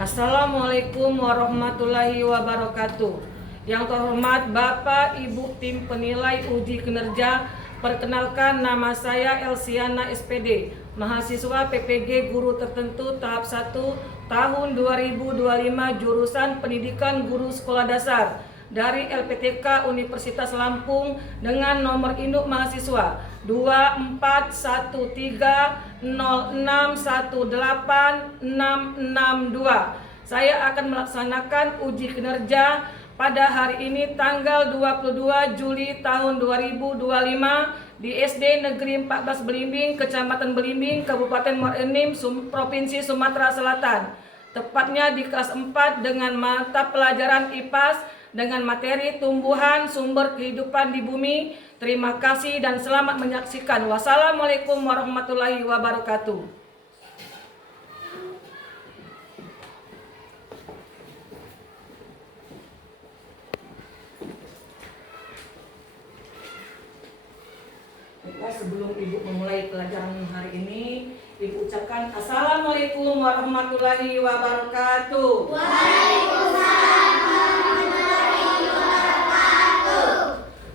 Assalamualaikum warahmatullahi wabarakatuh. Yang terhormat Bapak Ibu Tim Penilai Uji Kinerja, perkenalkan nama saya Elsiana SPD, mahasiswa PPG Guru Tertentu tahap 1 tahun 2025 jurusan Pendidikan Guru Sekolah Dasar dari LPTK Universitas Lampung dengan nomor induk mahasiswa 241306186662. Saya akan melaksanakan uji kinerja pada hari ini tanggal 22 Juli tahun 2025 di SD Negeri 14 Belimbing, Kecamatan Belimbing, Kabupaten Muara Enim, Provinsi Sumatera Selatan. Tepatnya di kelas 4 dengan mata pelajaran IPAS dengan materi tumbuhan sumber kehidupan di bumi. Terima kasih dan selamat menyaksikan. Wassalamualaikum warahmatullahi wabarakatuh. Sebelum Ibu memulai pelajaran hari ini, Ibu ucapkan Assalamualaikum warahmatullahi wabarakatuh. Waalaikumsalam warahmatullahi wabarakatuh.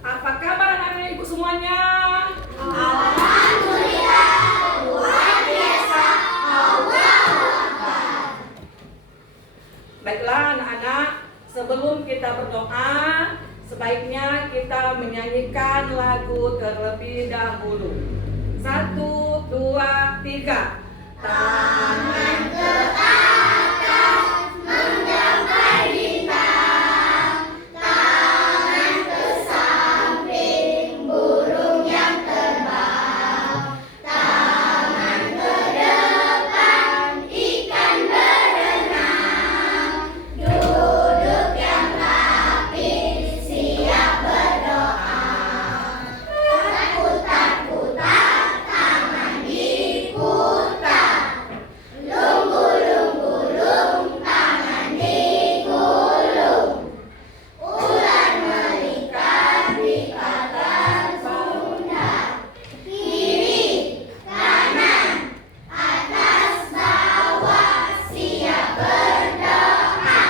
Apa kabar anak-anak Ibu semuanya? Alhamdulillah, luar biasa. Allahu Akbar. Baiklah anak-anak, sebelum kita berdoa, sebaiknya kita menyanyikan lagu terlebih dahulu. 1, 2, 3. Tangan ke atas menggapai bintang, tangan ke samping burung yang terbang, tangan ke depan ikan berenang, duduk yang rapi siap berdoa. Putar-putar tangan diputar, lumbu-lumbu-lum tangan digulung, ular melingkar di pagar pundak, kiri, kanan, atas, bawah, siap berdoa.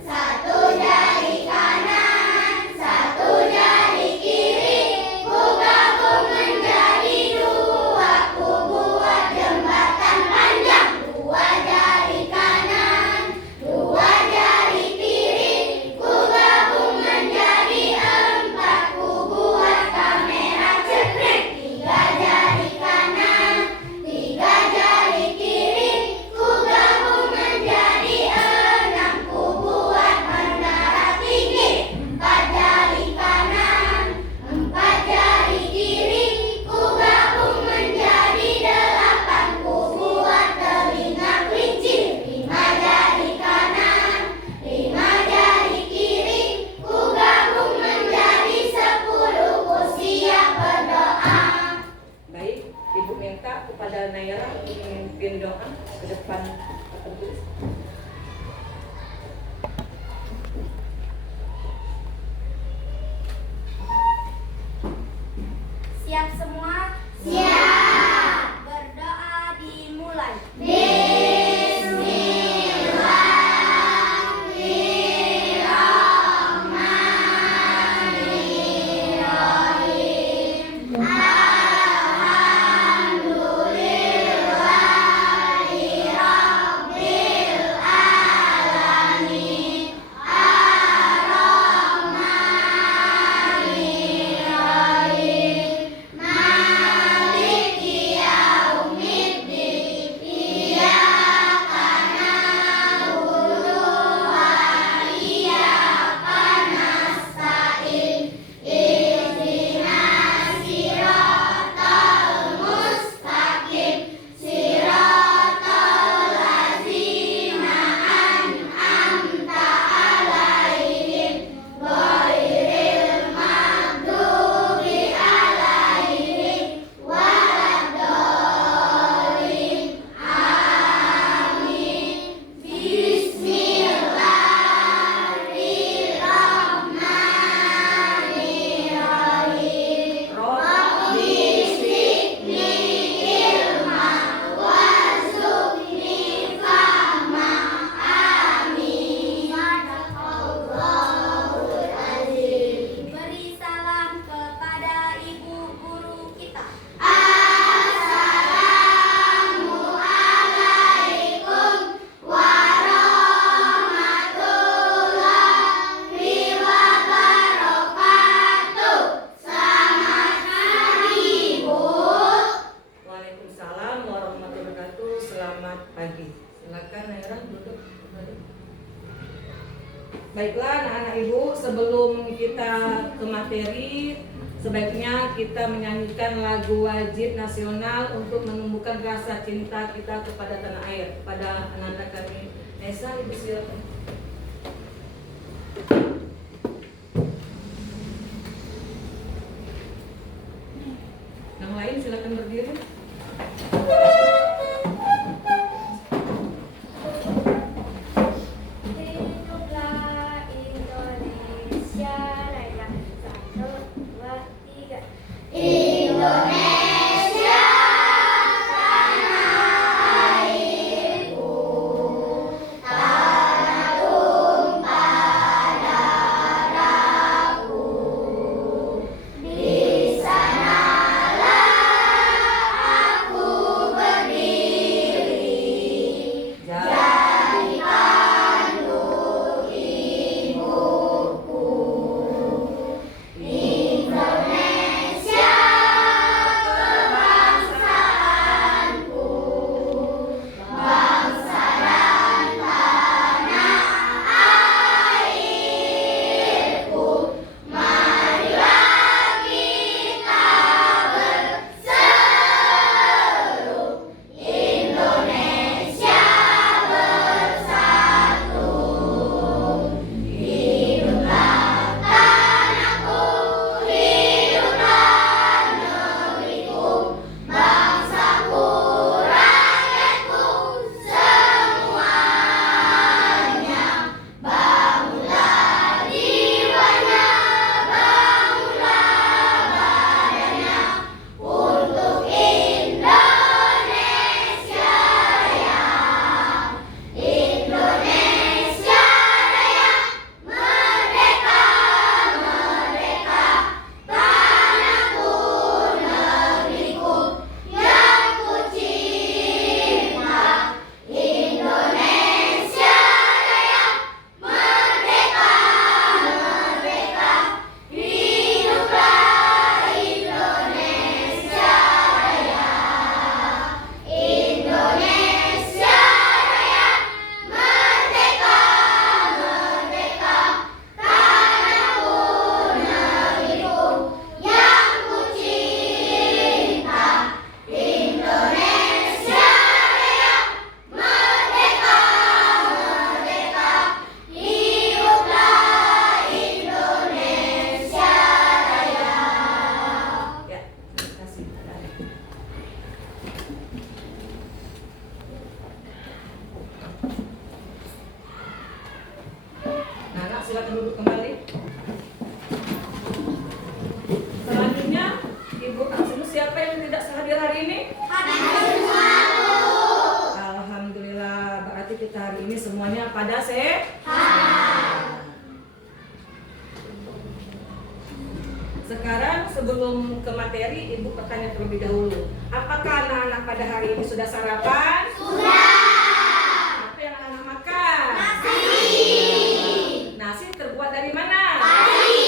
Satu jari kanan, satu jari kiri, ku gabung menjadi dua, ku buat jembatan panjang. Dua jari kanan, dua jari kiri, ku gabung menjadi empat, ku buat kamera cekrek. Tiga jari kanan, tiga jari kiri, ku gabung menjadi enam, ku buat menara tinggi. Empat jari kanan, empat jari kiri, ku gabung menjadi delapan, ku buat telinga kelinci. Lima jari kanan, lima jari kiri, ku gabung menjadi 10, ku siap berdoa. Baik, Ibu minta kepada Naira untuk memimpin doa ke depan. Siap semua? Siap. Berdoa dimulai. Bismillahirrahmanirrahim. Alhamdulillahi rabbil pagi. Silakan Naira duduk. Baiklah anak-anak ibu, sebelum kita ke materi, sebaiknya kita menyanyikan lagu wajib nasional untuk menumbuhkan rasa cinta kita kepada tanah air, kepada anak-anak kami. Nesa, ibu silakan. Yang lain silakan berdiri. Hiduplah Indonesia Raya. 1, 2, 3. Indonesia tanah airku, tanah tumpah darahku. Di sanalah aku berdiri, jadi pandu ibuku. Indonesia kebangsaanku, bangsa dan tanah airku. Marilah kita berseru, Indonesia bersatu. Hiduplah tanahku, hiduplah negeriku, bangsaku, rakyatku semuanya. Bangunlah jiwanya, bangunlah badannya, untuk Indonesia Raya. Indonesia Raya, merdeka, merdeka, tanahku, negeriku yang ku cinta. Indonesia Raya, merdeka, merdeka, hiduplah Indonesia Raya. Indonesia Raya, merdeka, merdeka, tanahku, negeriku yang ku cinta. Indonesia Raya, merdeka, merdeka, hiduplah Indonesia Raya. Ya, terima kasih. Nah, anak silakan duduk kembali. Selanjutnya, Ibu Aksinus, siapa yang tidak hadir hari ini? Alhamdulillah, berarti kita hari ini semuanya pada sehat. Sekarang sebelum ke materi, Ibu bertanya terlebih dahulu. Apakah anak-anak pada hari ini sudah sarapan? Sudah. Apa yang anak-anak makan? Nasi. Nasi terbuat dari mana? Padi.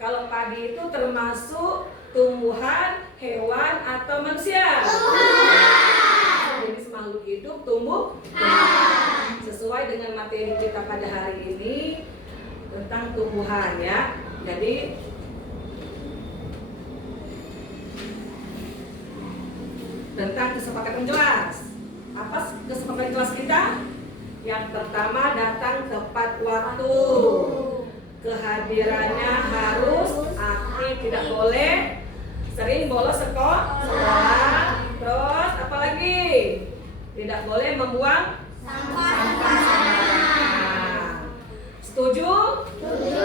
Kalau padi itu termasuk tumbuhan, hewan, atau manusia? Tumbuhan. Jenis makhluk hidup, tumbuhan. Sesuai dengan materi kita pada hari ini tentang tumbuhan ya. Jadi tentang kesepakatan jelas. Apa kesepakatan jelas kita? Yang pertama, datang tepat waktu. Kehadirannya harus aktif, tidak boleh sering bolos sekolah. Terus apa lagi? Tidak boleh membuang sampah. Setuju? Setuju.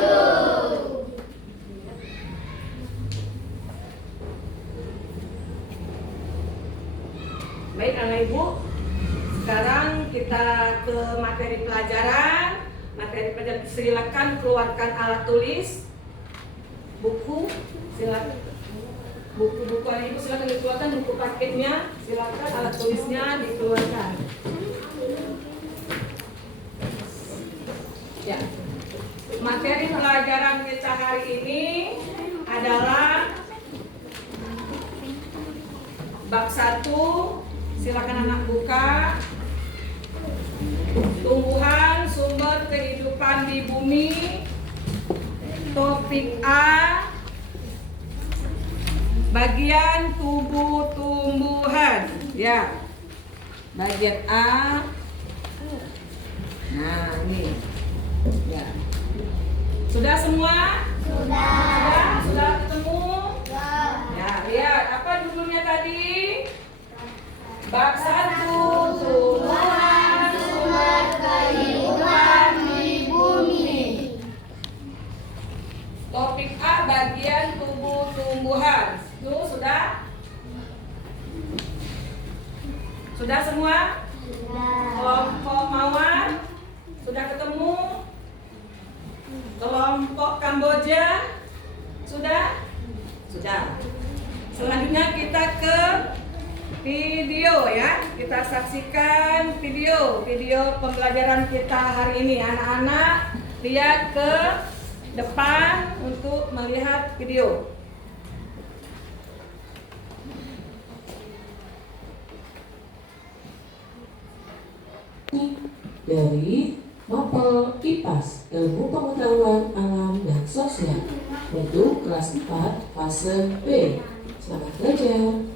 Baik anak ibu, sekarang kita ke materi pelajaran. Materi pelajaran, silakan keluarkan alat tulis, buku, silakan. Buku-buku anak ibu silakan dikeluarkan, buku paketnya, silakan alat tulisnya dikeluarkan. Ya. Materi pelajaran kita hari ini adalah bab 1. Silakan anak buka kehidupan di bumi. Topik A, bagian tubuh tumbuhan. Ya, bagian A. Nah, ini. Ya. Sudah semua? Sudah ketemu? Ya, lihat apa judulnya tadi? Bab 1, tumbuhan sumber kehidupan di bumi. Topik A, bagian tubuh tumbuhan. Tuh, sudah? Sudah semua? Kelompok Mawar sudah ketemu? Kelompok Kamboja sudah? Sudah. Selanjutnya kita ke video ya. Kita saksikan video pembelajaran kita hari ini. Anak-anak lihat ke depan untuk melihat video. Dari Mapel IPAS, Ilmu Pengetahuan Alam dan Sosial, untuk kelas 4 fase B. Selamat belajar.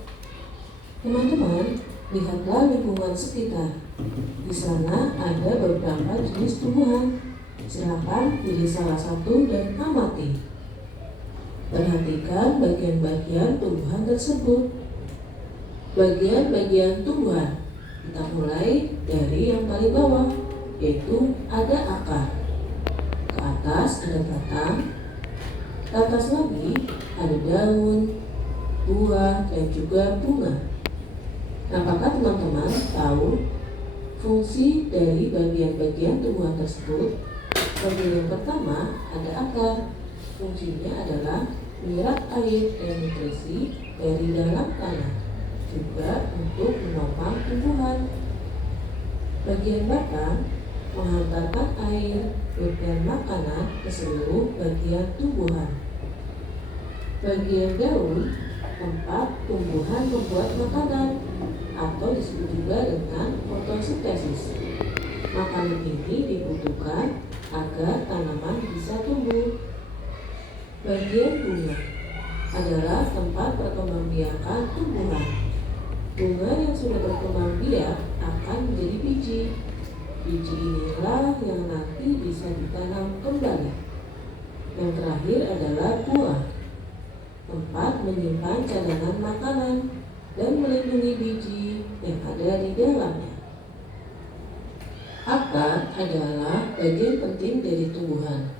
Teman-teman, lihatlah lingkungan sekitar. Di sana ada beberapa jenis tumbuhan. Silakan pilih salah satu dan amati. Perhatikan bagian-bagian tumbuhan tersebut. Bagian-bagian tumbuhan. Kita mulai dari yang paling bawah, yaitu ada akar. Ke atas ada batang. Ke atas lagi ada daun, buah, dan juga bunga. Apakah teman-teman tahu fungsi dari bagian-bagian tumbuhan tersebut? Bagian yang pertama ada akar. Fungsinya adalah menyerap air dan nutrisi dari dalam tanah, juga untuk menopang tumbuhan. Bagian batang menghantarkan air dan makanan ke seluruh bagian tumbuhan. Bagian daun tempat tumbuhan membuat makanan atau disebut juga dengan fotosintesis. Makanan ini dibutuhkan agar tanaman bisa tumbuh. Bagian bunga adalah tempat perkembangbiakan tumbuhan. Bunga yang sudah berkembang biak akan menjadi biji. Biji inilah yang nanti bisa ditanam kembali. Yang terakhir adalah buah, tempat menyimpan cadangan makanan dan melindungi biji yang ada di dalamnya. Akar adalah bagian penting dari tumbuhan.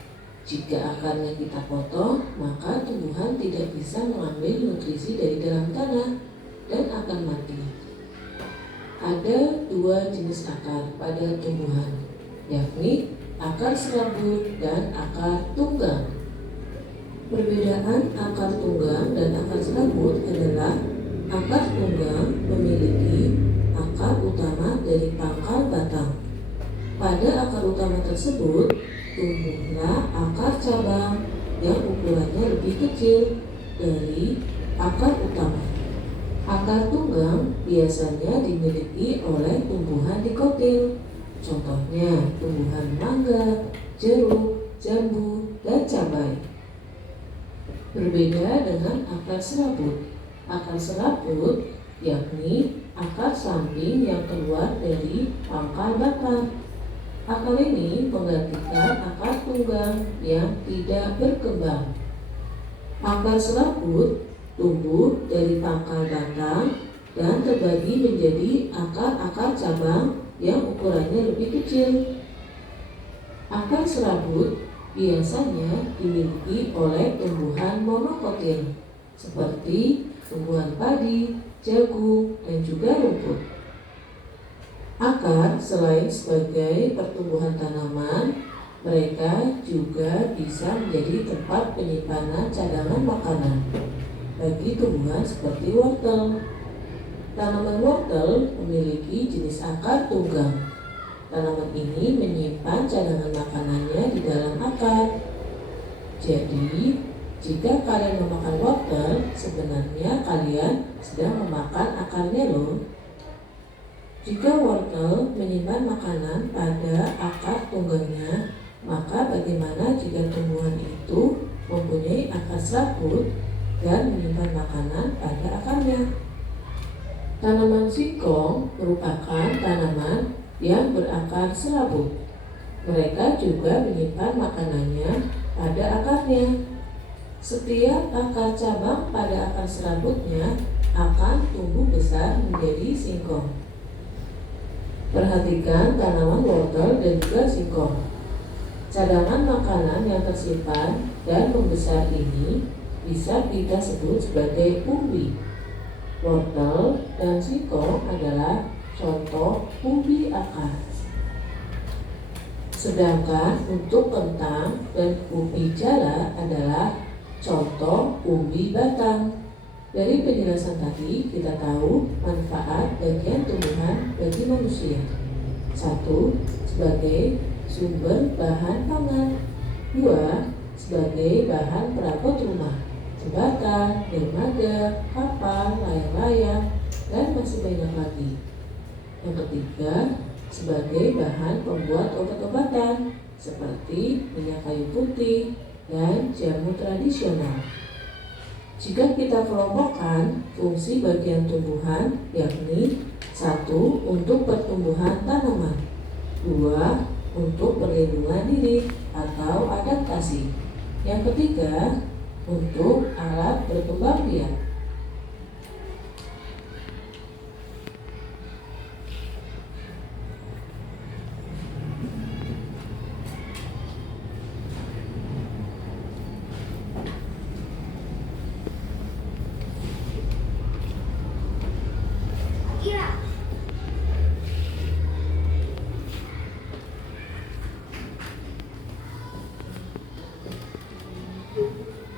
Jika akarnya kita potong, maka tumbuhan tidak bisa mengambil nutrisi dari dalam tanah dan akan mati. Ada dua jenis akar pada tumbuhan, yakni akar serabut dan akar tunggang. Perbedaan akar tunggang dan akar serabut adalah akar tunggang memiliki akar utama dari pangkal batang. Pada akar utama tersebut, tumbuhlah akar cabang yang ukurannya lebih kecil dari akar utama. Akar tunggang biasanya dimiliki oleh tumbuhan dikotil. Contohnya tumbuhan mangga, jeruk, jambu, dan cabai. Berbeda dengan akar serabut. Akar serabut yakni akar samping yang keluar dari pangkal batang. Akar ini menggantikan akar tunggang yang tidak berkembang. Akar serabut tumbuh dari pangkal batang dan terbagi menjadi akar-akar cabang yang ukurannya lebih kecil. Akar serabut biasanya dimiliki oleh tumbuhan monokotil seperti tumbuhan padi, jagung, dan juga rumput. Akar selain sebagai pertumbuhan tanaman, mereka juga bisa menjadi tempat penyimpanan cadangan makanan bagi tumbuhan seperti wortel. Tanaman wortel memiliki jenis akar tunggang. Tanaman ini menyimpan cadangan makanannya di dalam akar. Jadi, jika kalian memakan wortel, sebenarnya kalian sedang memakan akarnya loh. Jika wortel menyimpan makanan pada akar tunggangnya, Maka bagaimana jika tumbuhan itu mempunyai akar serabut dan menyimpan makanan pada akarnya? Tanaman singkong merupakan tanaman yang berakar serabut. Mereka juga menyimpan makanannya pada akarnya. Setiap akar cabang pada akar serabutnya akan tumbuh besar menjadi singkong. Perhatikan tanaman wortel dan juga singkong. Cadangan makanan yang tersimpan dan membesar ini bisa kita sebut sebagai umbi. Wortel dan singkong adalah contoh umbi akar. Sedangkan untuk kentang dan umbi jala adalah contoh umbi batang. Dari penjelasan tadi kita tahu manfaat bagian tumbuhan bagi manusia. 1. Sebagai sumber bahan pangan. 2. Sebagai bahan perabot rumah, jembatan, dermaga, kapal, layang-layang, dan masih banyak lagi. Yang ketiga, sebagai bahan pembuat obat-obatan seperti minyak kayu putih dan jamu tradisional. Jika kita kelompokkan fungsi bagian tumbuhan, yakni 1. Untuk pertumbuhan tanaman, 2. Untuk perlindungan diri atau adaptasi, yang ketiga untuk alat berkembang biak. Kira.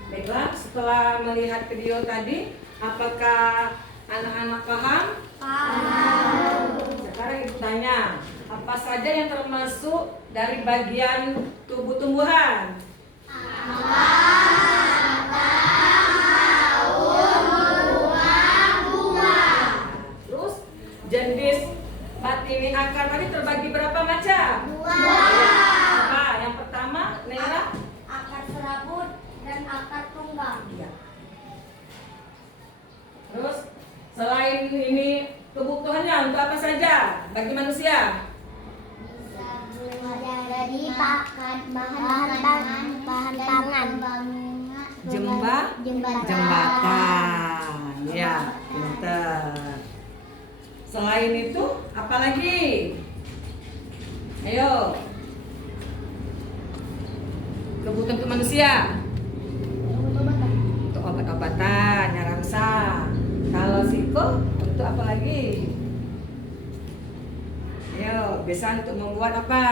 Baiklah, setelah melihat video tadi, apakah anak-anak paham? Paham. Sekarang ibu tanya, apa saja yang termasuk dari bagian tubuh tumbuhan? Terus jenis batini akar tadi terbagi berapa macam? Apa? Yang pertama, Nera? Akar serabut dan akar tunggang. Iya. Terus selain ini kebutuhannya untuk apa saja bagi manusia? Jadi bahan pangan, Jembatan. Ya, pintar. Selain itu, apa lagi? Ayo. Kebutuhan untuk manusia. Untuk obat-obatan, nyarangsa. Kalau siko, untuk apa lagi? Ayo, biasa untuk membuat apa?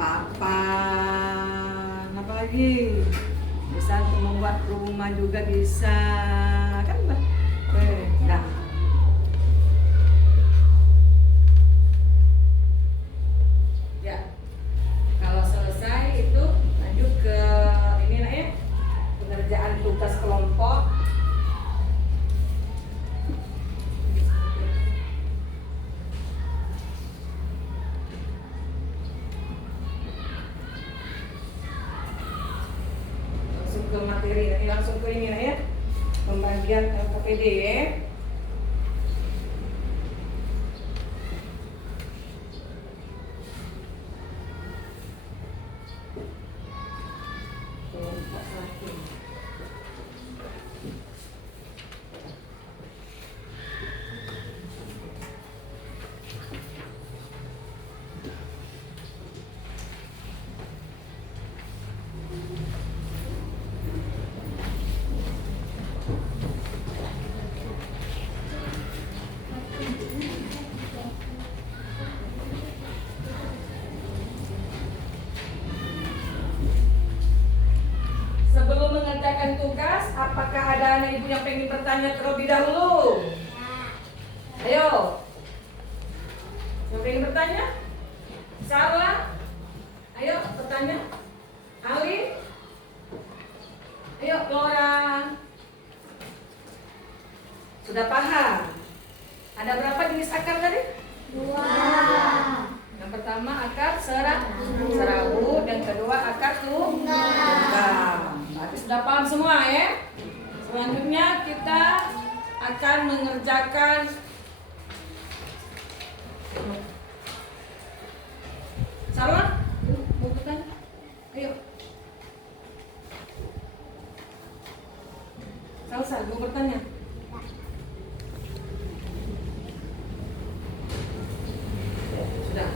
Papan. Apa lagi? Bisa untuk membuat rumah juga bisa. Kan, Mbak? Nah. Ya. Kalau selesai itu lanjut ke ini nak ya. Pengerjaan tugas kelompok. Langsung ke materi, langsung ke ini nak ya. Pembagian KPD ya. Kelompok 1. Sebelum mengerjakan tugas, apakah ada anak ibu yang pengen bertanya terlebih dahulu? Ayo. Yang pengen bertanya? Sarah? Ayo bertanya. Ali? Ayo Laura. Sudah paham? Ada berapa jenis akar tadi? 2. Yang pertama akar serabut, dan kedua akar tunggal. Berarti sudah paham semua ya? Selanjutnya kita akan mengerjakan Sarwan, bukukan. Ayo. Salsa, gue bertanya. Sudah.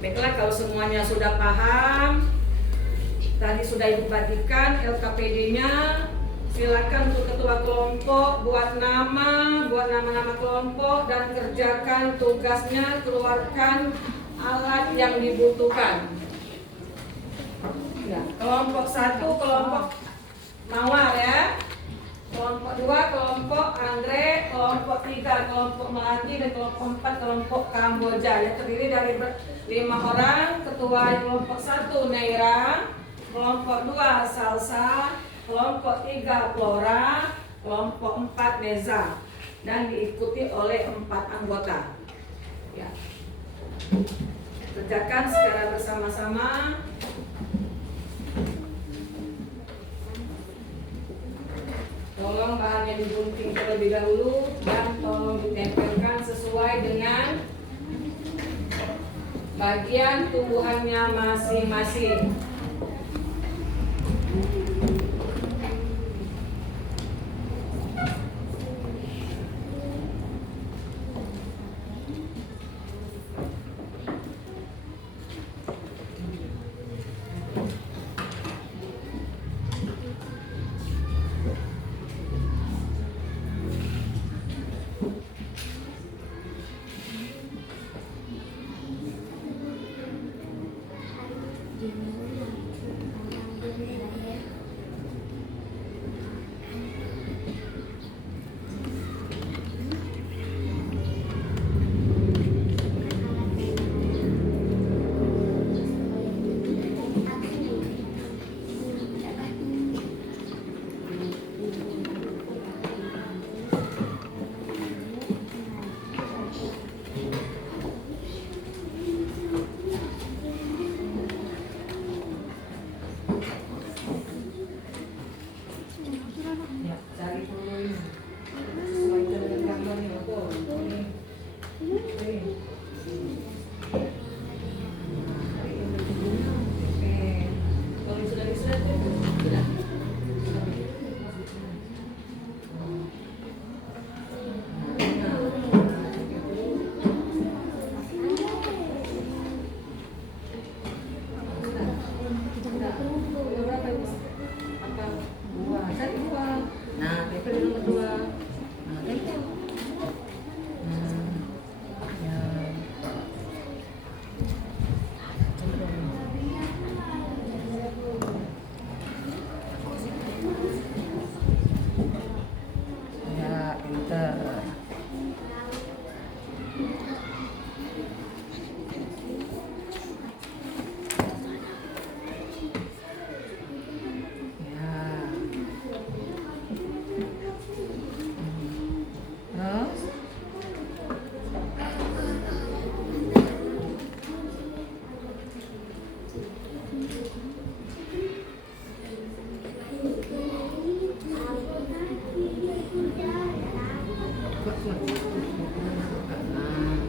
Baiklah, kalau semuanya sudah paham, tadi sudah ibu bagikan LKPD-nya. Silakan untuk ketua kelompok buat nama-nama kelompok dan kerjakan tugasnya, keluarkan alat yang dibutuhkan. Ya, kelompok 1 kelompok Mawar ya. Kelompok 2 kelompok Andre, kelompok 3 kelompok Melati, dan kelompok 4 kelompok Kamboja. Yang terdiri dari 5 orang. Ketua kelompok 1 Naira, kelompok 2 Salsa, kelompok 3 Flora, kelompok 4 Neza, dan diikuti oleh 4 anggota. Ya. Kerjakan secara bersama-sama. Tolong bahannya digunting terlebih dahulu dan tolong ditempelkan sesuai dengan bagian tumbuhannya masing-masing.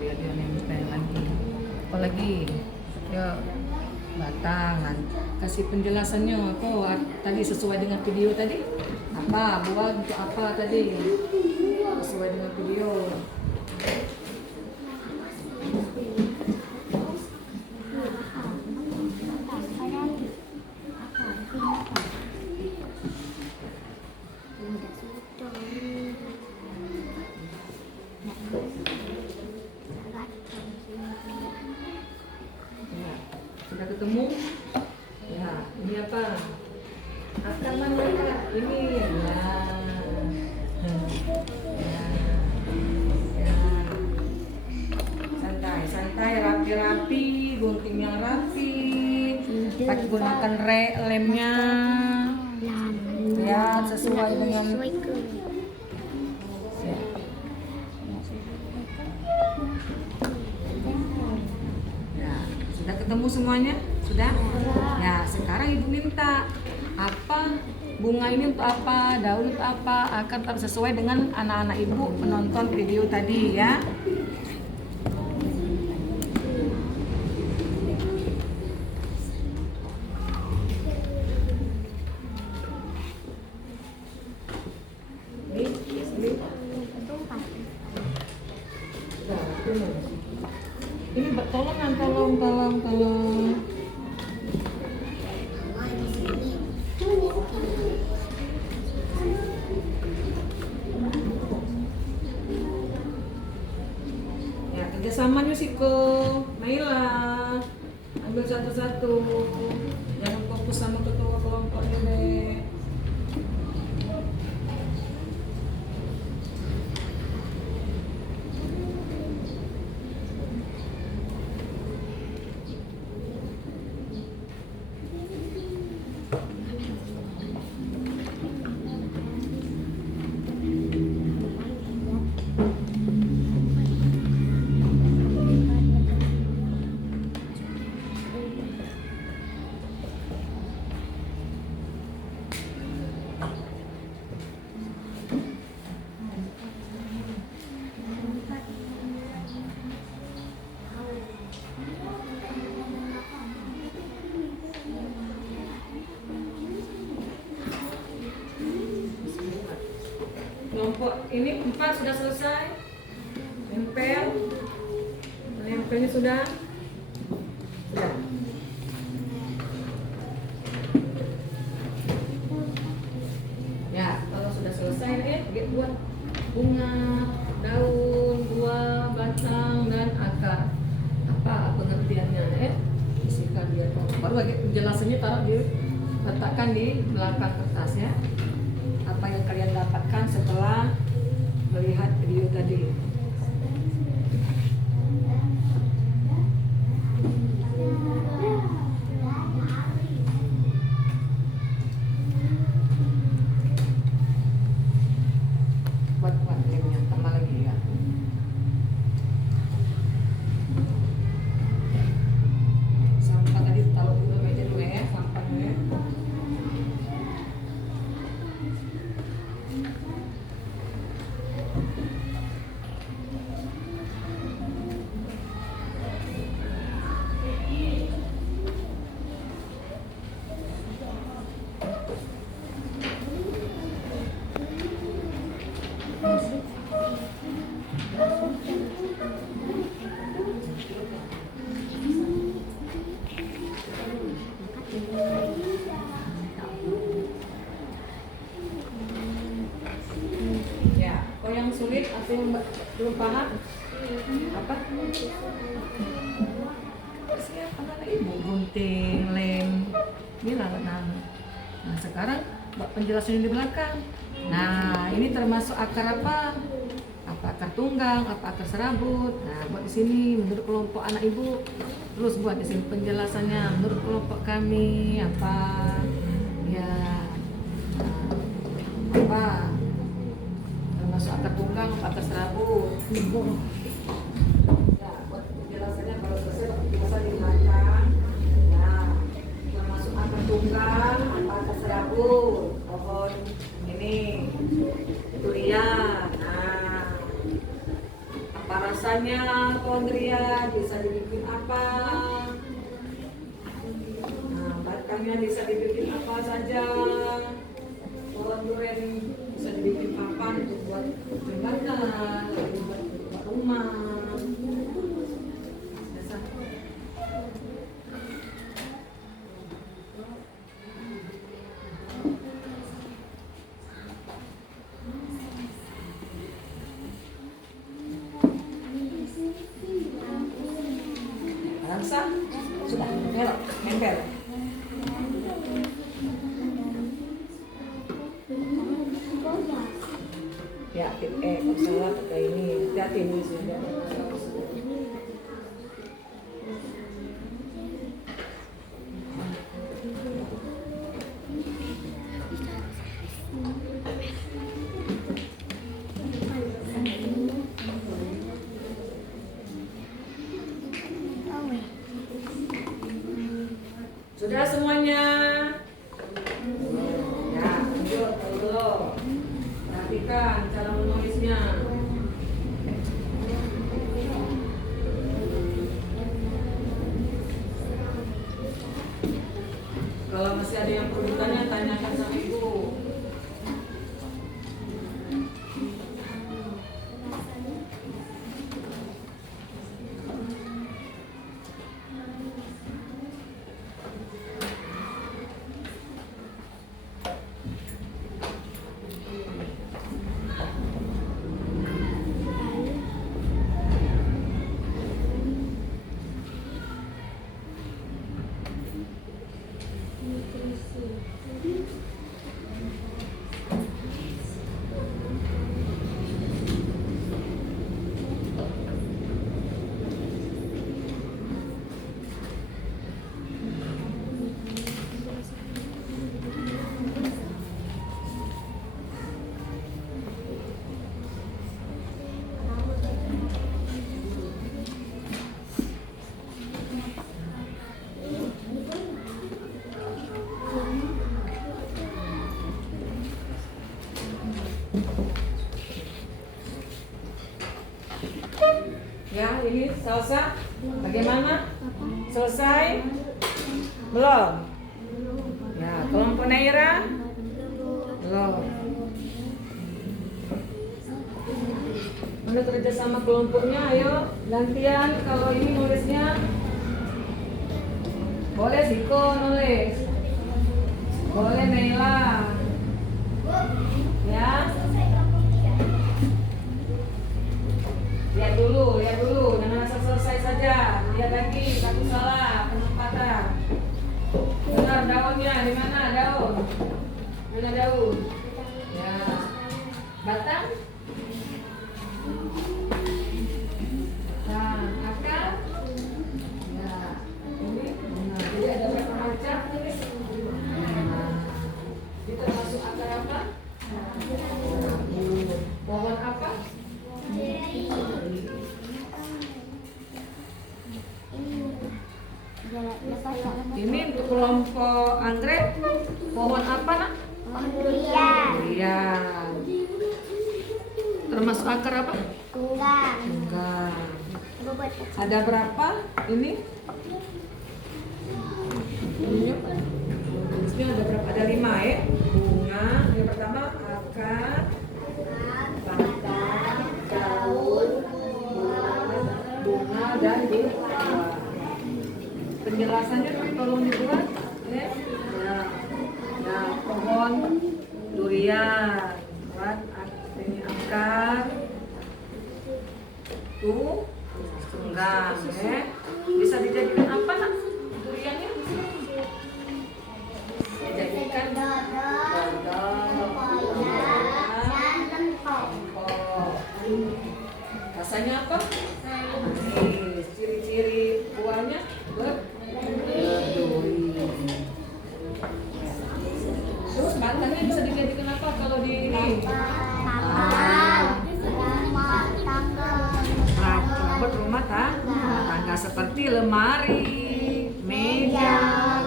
Biar dia nempel lagi. Apalagi ya batangan. Kasih penjelasannya kok tadi sesuai dengan video tadi. Apa buat untuk apa tadi? Sesuai dengan video. Sudah ketemu? Ya, ini apa? Akar mana? Ini ya. Santai, rapi-rapi, gunting yang rapi. Pakai gunakan lemnya. Ya, sesuai dengan ketemu semuanya? Sudah? Ya, sekarang ibu minta apa bunga ini untuk apa, daun untuk apa, akan tetap sesuai dengan anak-anak ibu menonton video tadi ya. Ini tolong. Ya, kerjasama Yusiko, Naila, ambil satu-satu, jangan fokus sama ketua kelompok ini. Kelompok ini 4 sudah selesai. Nempelnya sudah. Ya, kalau sudah selesai buat bunga, daun, buah, batang dan akar. Apa pengertiannya Isikan dia. Baru lagi penjelasannya letakkan di belakang kertas ya. Apa yang kalian dapatkan setelah melihat video tadi. Buat lemnya, tambah lagi ya. Sampah tadi taruh dulu meja dulu ya, sampahnya. Ya, kalau yang sulit atau yang belum paham apa? Siapa nama ibu? Gunting, lem, ini lah nama. Nah sekarang buat penjelasan di belakang. Nah ini termasuk akar apa? Apa akar tunggang, apa akar serabut. Nah buat di sini menurut kelompok anak ibu. Terus buat di sini penjelasannya menurut kelompok kami apa? Ya apa? Termasuk akar tunggang, apa akar serabut. Nah buat penjelasannya kalau selesai penjelasan di belakang. Nah termasuk akar tunggang, apa akar serabut. Pohon ini durian. Nah apa rasanya pohon durian, bisa dibikin apa? Nah batangnya bisa dibikin apa saja. Pohon durian bisa dibikin papan untuk buat jembatan, buat rumah. Rasa sudah melok, nempel. Ya, salah pakai ini. Hati-hati ini sudah. yang perlu tanya, tanyakan sama ibu. Ya, ini salsa bagaimana? Selesai? Belum? Ya, kelompok Naira? Belum. Anda kerja sama kelompoknya, ayo gantian. Kalau ini nulisnya boleh Siko nulis, boleh Naila, ya. Lihat dulu, jangan asal selesai saja. Lihat lagi, satu salah penempatan. Benar, daunnya di mana daun? Mana daun? Ya, batang. Nah, akar. Ya, ini. Nah, jadi ada berapa macam? Nah, kita masuk akar apa? Pohon apa? Ini untuk kelompok anggrek, pohon apa nak? Durian. Durian. Termasuk akar apa? Tunggang. Enggak. Bobot. Ada berapa ini? Ini ada berapa? Ada 5 ya. Bunga. Yang pertama akar, batang, daun, bunga dan buah. Penjelasannya tolong dibuat ya. Nah, pohon durian, buat ini akar, tuh tunggang ya. Bisa dijadikan apa nak duriannya? Dijadikan dodol, Dan lempok. rasanya apa? Manis. Ciri-ciri buahnya berduri. Terus batangnya bisa dijadikan apa kalau di ini? Buat rumah tangga seperti lemari, meja,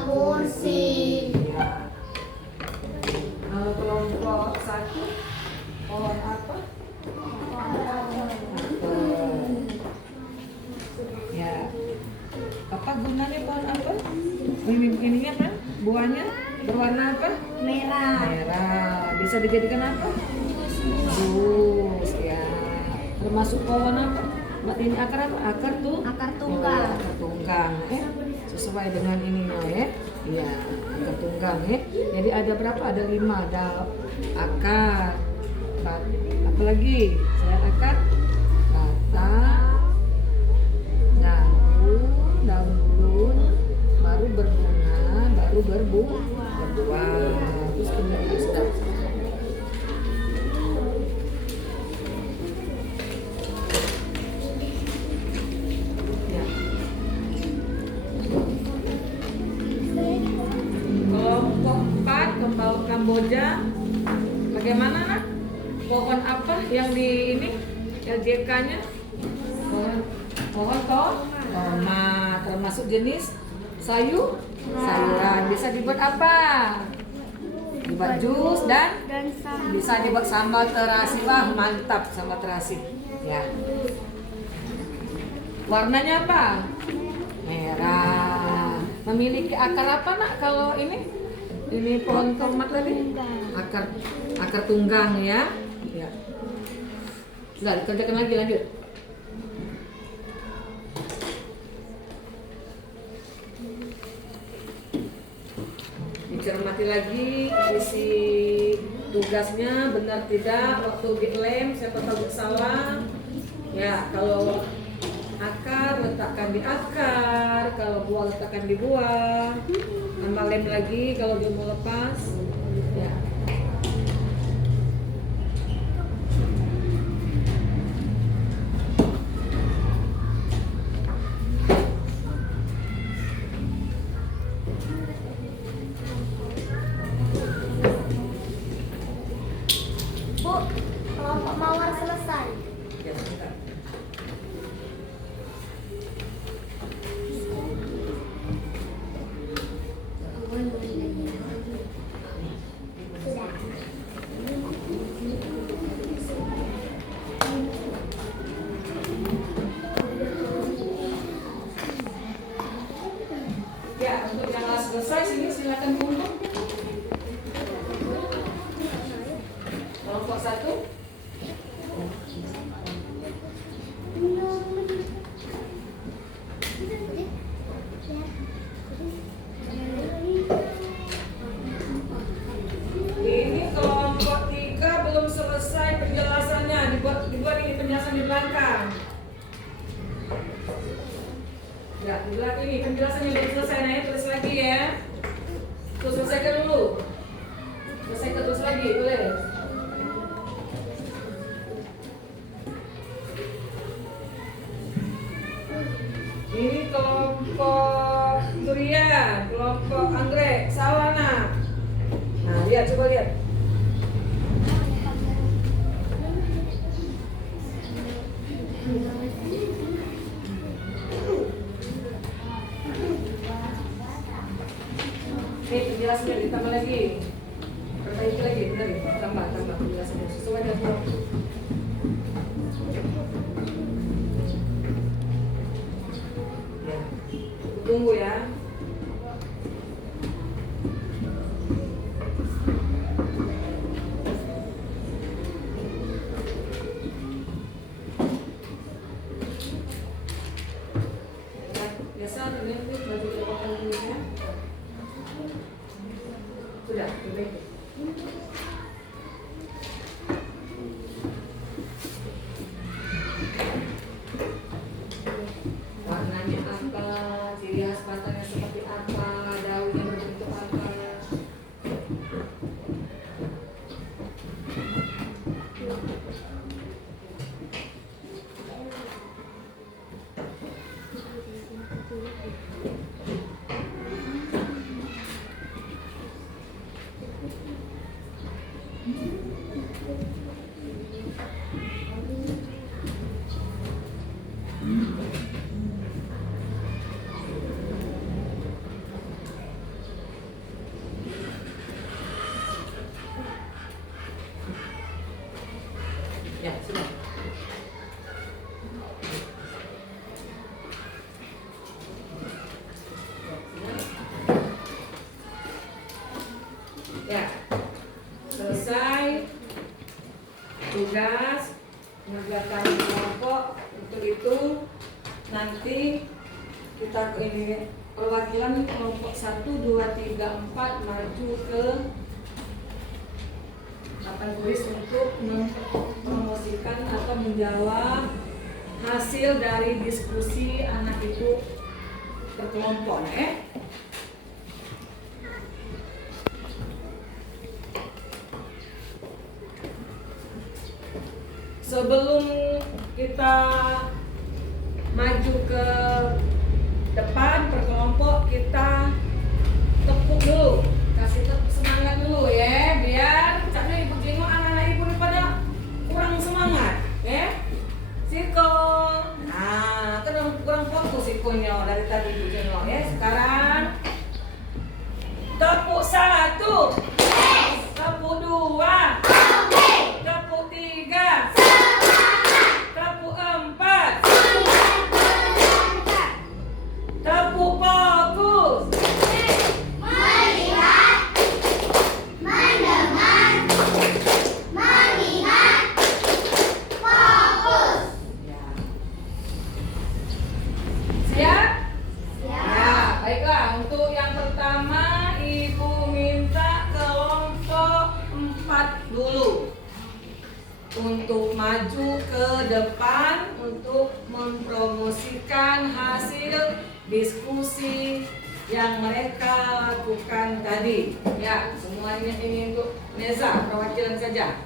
kursi. Ya. Kalau kelompok 1 pohon apa? Ya. Apa gunanya pohon apa? Ininya kan buahnya berwarna apa? Merah. Merah. Bisa dijadikan apa? Jus ya. Termasuk pohon apa? Mbak ini akar apa? Akar tuh? Akar tunggang. Akar tunggang sesuai dengan ininya ya. Iya, akar tunggang ya. Jadi ada berapa? Ada 5. Ada akar. Apalagi? Saya akar, batang, daun, baru berbunga, baru berbuah. Terus kemudian sedap. Ya. Kelompok 4 kembal Kamboja. Bagaimana nak? Pohon apa yang di ini LJK-nya? Pohon tomat, termasuk jenis sayuran. Bisa dibuat apa? Dibuat jus dan bisa dibuat sambal terasi. Wah, mantap sambal terasi. Ya. Warnanya apa? Merah. Memiliki akar apa nak kalau ini? ini pohon tomat tadi? Akar tunggang ya. Ya. Sudah, kerjakan lagi, lanjut. Dicermati lagi isi tugasnya benar tidak, waktu dilem siapa tahu salah. Ya, kalau akar letakkan di akar, kalau buah letakkan di buah. Tambah lem lagi kalau dia mau lepas. Ya. Bu, kelompok mawar selesai. Ya, sebentar. Ya, untuk yang telah selesai sini silakan kumpul. Kelompok 1. Ini kelompok 3 belum selesai penjelasannya, dibuat ini penjelasan di belakang. Ya, di belakang ini penjelasannya belum selesai, nah ya, tulis lagi ya. Tuh selesaikan dulu. Selesaikan terus lagi, boleh? Ini kelompok durian, kelompok anggrek, sawana. Nah, lihat, coba lihat. Ini penjelasannya ditambah lagi. Perbaiki lagi, benar ya? Tambah penjelasannya sesuai dengan kelompok. Ya, tunggu ya. Biasa ini baju copotan ini ya. Sudah, perbaiki. Warnanya apa, ciri khas batangnya seperti apa, daunnya berbentuk apa. Ya, sudah. Ya, selesai tugas mengerjakan kelompok. Untuk itu nanti kita ke ini perwakilan kelompok 1, 2, 3, 4 maju ke papan tulis untuk mempromosikan atau menjawab hasil dari diskusi anak ibu berkelompok ya. Sebelum kita maju ke depan berkelompok, kita tepuk dulu, kasih tepuk semangat dulu ya, biar caranya ibu jenguk anak-anak ibu pada kurang semangat ya. Circle, nah kan kurang fokus sikonya dari tadi ibu jenguk ya. Sekarang tepuk 1, tepuk 2, tepuk 3, tepuk 4, tepuk fokus, Melihat maju ke depan untuk mempromosikan hasil diskusi yang mereka lakukan tadi. Ya, semuanya ini untuk Neza, perwakilan saja.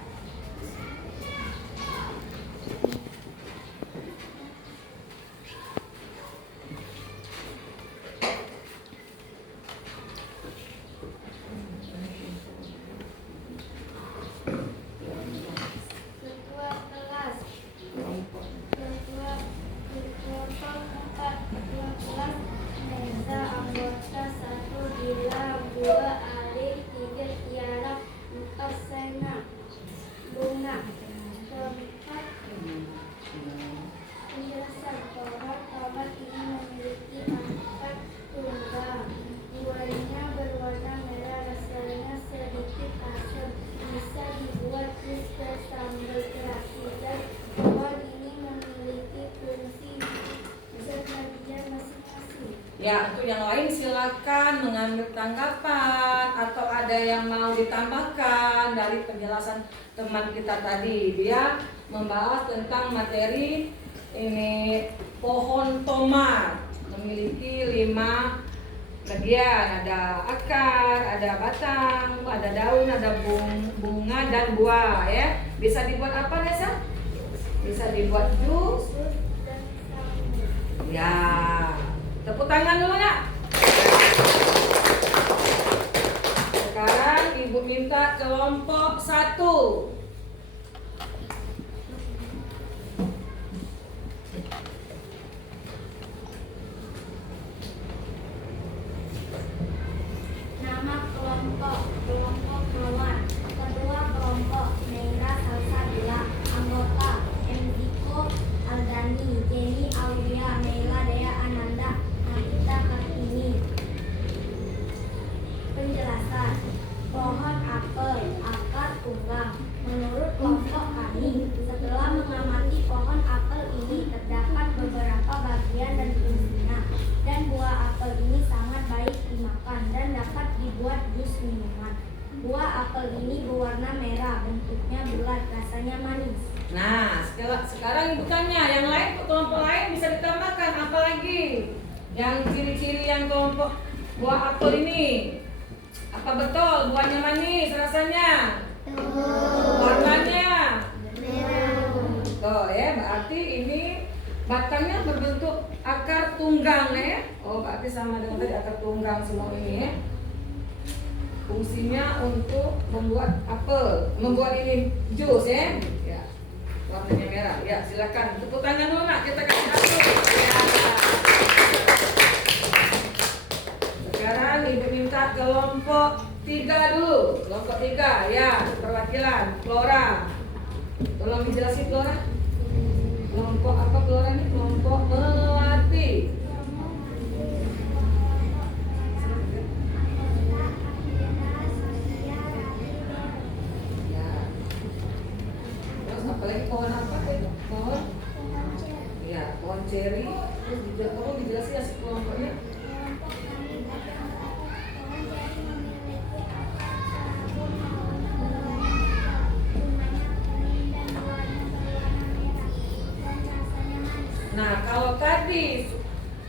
Ketua kelas. Ketua kelompok 4. Ketua kelas Neza, anggota 1 Gilang, 2 Alif, 3 Tiara, 4 Sena, Bunga. Keempat, penjelasan pohon ini memiliki akar tunggal. Buahnya berwarna merah, rasanya sedikit asam, bisa dibuat jus dan sambal terasi. Dan pohon ini memiliki fungsi sebagian masing-masing. Ya, untuk yang lain silakan mengambil tanggapan atau ada yang mau ditambahkan dari penjelasan teman kita tadi. Dia membahas tentang materi ini pohon tomat memiliki 5 bagian, ada akar, ada batang, ada daun, ada bunga dan buah ya. Bisa dibuat apa, Nesa? Bisa dibuat jus. Jus dan sambal. Ya, tepuk tangan dulu nak. Sekarang ibu minta kelompok 1. Nama kelompok mawar. Kedua kelompok Neira Salsabila. Anggota Enrico Aldani, Jenny Aulia, Meila Dea Ananda, Nagita Kartini. Penjelasan. Pohon apel, akar tunggang. Menurut kelompok kami, setelah mengamati pohon apel ini terdapat beberapa bagian dan fungsinya, dan buah apel ini sangat baik dimakan dan dapat dibuat jus minuman. Buah apel ini berwarna merah, bentuknya bulat, rasanya manis. Nah, sekarang ibu tanya, yang lain kelompok lain bisa ditambahkan apa lagi? Yang ciri-ciri yang kelompok buah apel ini. Apa betul buahnya manis rasanya? Warnanya? Tuh ya, berarti ini batangnya berbentuk akar tunggang ya. Oh, berarti sama dengan tadi akar tunggang semua ini ya. Fungsinya untuk membuat apel, membuat ini jus ya. Ya. Warnanya merah. Ya, silakan. Tepuk tangan dulu nak, kita kasih satu. Ya. Sekarang ibu minta kelompok 3 dulu. Kelompok 3 ya, perwakilan Flora. Tolong dijelasin Flora. Kelompok apa Flora ini? Kelompok melati. Ya. Terus apalagi pohon apa itu? Pohon? Ya, pohon ceri. Terus tolong dijelasin ya si kelompoknya. Nah, kalau tadi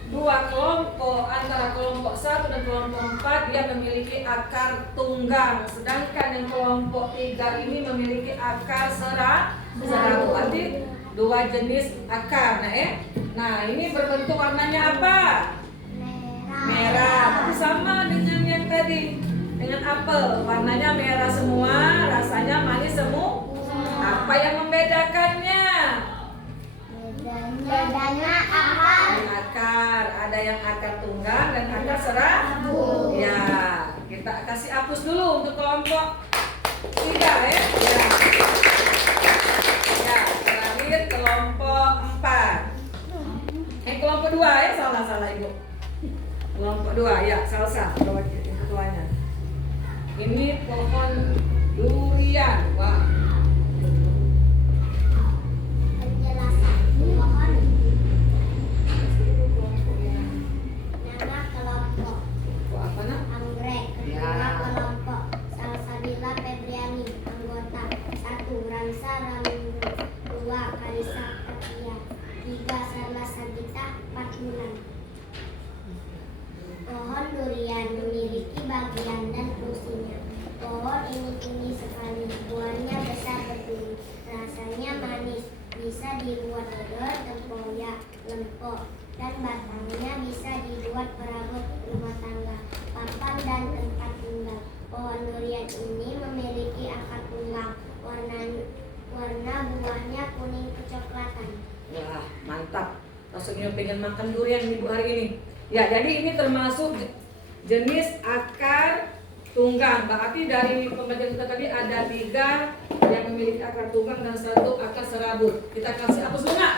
2 kelompok antara kelompok 1 dan kelompok 4 dia memiliki akar tunggang, sedangkan yang kelompok 3 ini memiliki akar serabut. Berarti 2 jenis akar. Nah, ini berbentuk warnanya apa? Merah. Tapi sama dengan yang tadi, dengan apel, warnanya merah semua, rasanya manis semua. Apa yang membedakannya? Bedanya akar. Akar, ada yang akar tunggang dan akar serabut. Ya, kita kasih hapus dulu untuk kelompok 3 ya. Ya, terakhir kelompok 4. Kelompok 2 ya, salah ibu. Kelompok 2 ya, salsa ketuanya. Ini pohon durian. Wah. Penjelasan pohon. Nama kelompok Apa nak? anggrek. Ya. Ketua kelompok Salsabila Febriani. Anggota 1 Ransa Ramindra, 2 bisa dibuat dodol, tempoyak, lempok, dan batangnya bisa dibuat perabot rumah tangga, papan, dan tempat tinggal. Pohon durian ini memiliki akar tunggang. Warna buahnya kuning kecoklatan. Wah, mantap. Rasanya pengen makan durian ibu hari ini. Ya, jadi ini termasuk jenis akar tunggang. Berarti dari pembelajaran kita tadi ada 3 yang memiliki akar tunggang dan 1 akar serabut. Kita kasih hapus bunga.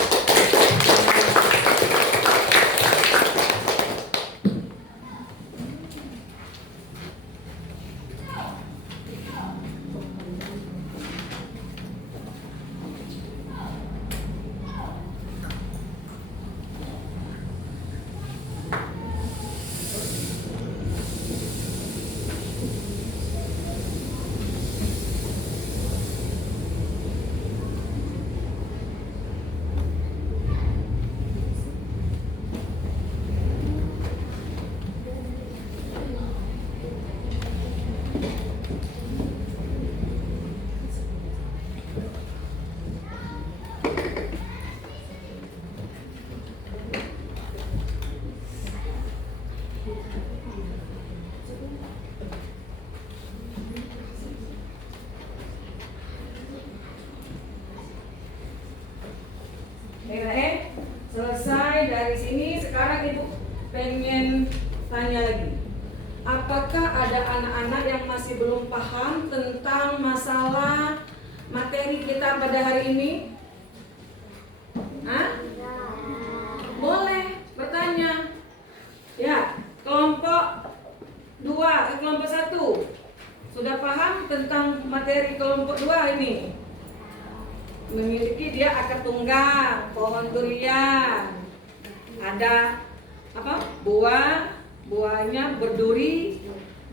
Selesai dari sini. Sekarang ibu pengen tanya lagi, apakah ada anak-anak yang masih belum paham tentang masalah materi kita pada hari ini? Hah? Boleh bertanya. Ya, kelompok 2 kelompok 1 sudah paham tentang materi kelompok 2 ini? Memiliki dia akar tunggang, pohon durian, ada apa? Buahnya berduri,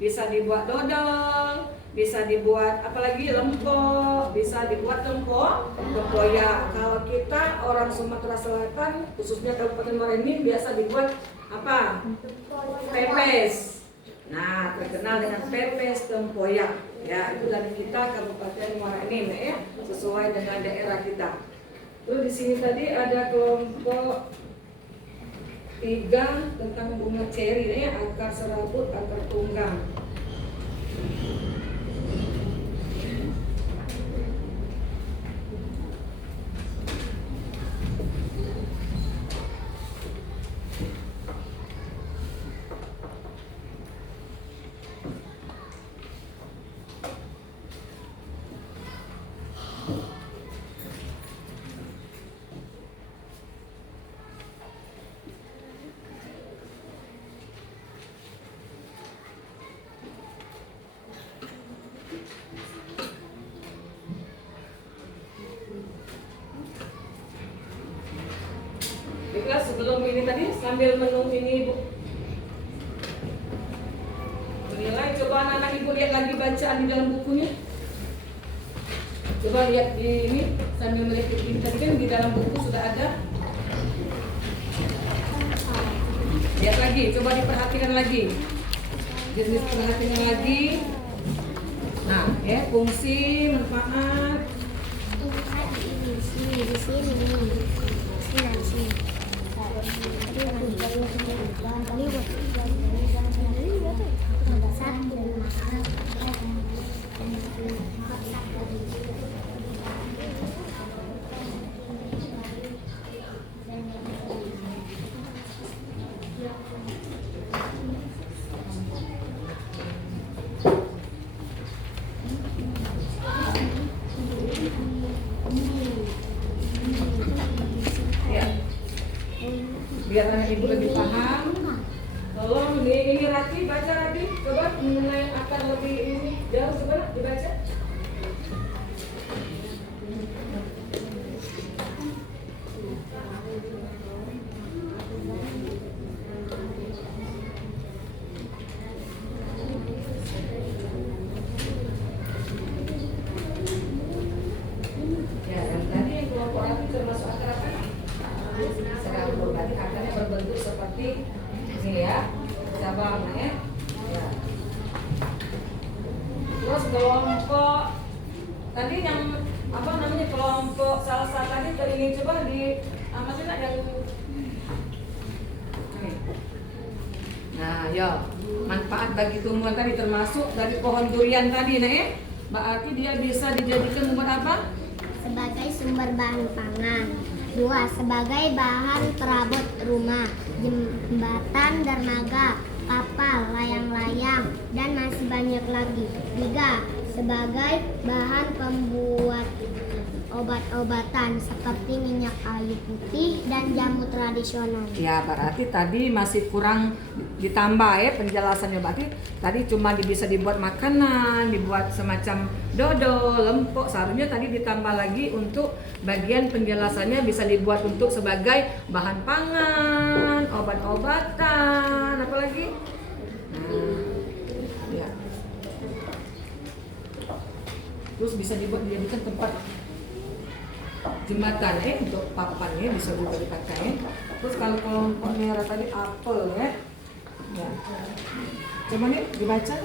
bisa dibuat dodol, bisa dibuat apalagi lempok, bisa dibuat tempoyak. Kalau kita orang Sumatera Selatan, khususnya Kabupaten Muara Enim, biasa dibuat apa? Pepes. Nah, terkenal dengan pepes tempoyak. Ya, itu dari kita Kabupaten Muara Enim ya, sesuai dengan daerah kita. Terus di sini tadi ada kelompok 3 tentang bunga ceri ya, akar serabut, akar tunggang. Baiklah, sebelum ini tadi sambil menunggu ini ibu menilai, coba anak-anak ibu lihat lagi bacaan di dalam bukunya. Coba lihat di ini sambil melihat ini tadi kan di dalam buku sudah ada. Lihat lagi, coba diperhatikan lagi. Jenis perhatikan lagi. Nah, ya, fungsi, manfaat. Ini di sini, di sini, di sini. Biar anak ibu lebih paham. Tolong ini Rati, baca Rati, coba mengenai akar lebih ini jauh, coba dibaca. Ya, yang tadi yang kelompok Rati termasuk akar apa? Serabut. Berarti akarnya berbentuk seperti ini ya, cabangnya ya. Ya. Terus kelompok tadi yang apa namanya kelompok salsa tadi ke ini coba di masih nak yang ini. Nah, ya manfaat bagi tumbuhan tadi termasuk dari pohon durian tadi, nah ya. Berarti dia bisa dijadikan buat apa? Sebagai sumber bahan pangan. 2. Sebagai bahan perabot rumah, jembatan, dermaga, kapal, layang-layang, dan masih banyak lagi. 3. Sebagai bahan pembuat obat-obatan seperti minyak kayu putih dan jamu tradisional. Ya, berarti tadi masih kurang ditambah ya penjelasannya. Berarti tadi cuma bisa dibuat makanan, dibuat semacam dodol, lempok. Seharusnya tadi ditambah lagi untuk bagian penjelasannya bisa dibuat untuk sebagai bahan pangan, obat-obatan, apa lagi? Ya. Terus bisa dibuat dijadikan tempat jembatan untuk papannya bisa juga dipakai. Terus kalau kelompok merah tadi apel ya. Ya. Coba nih dibaca.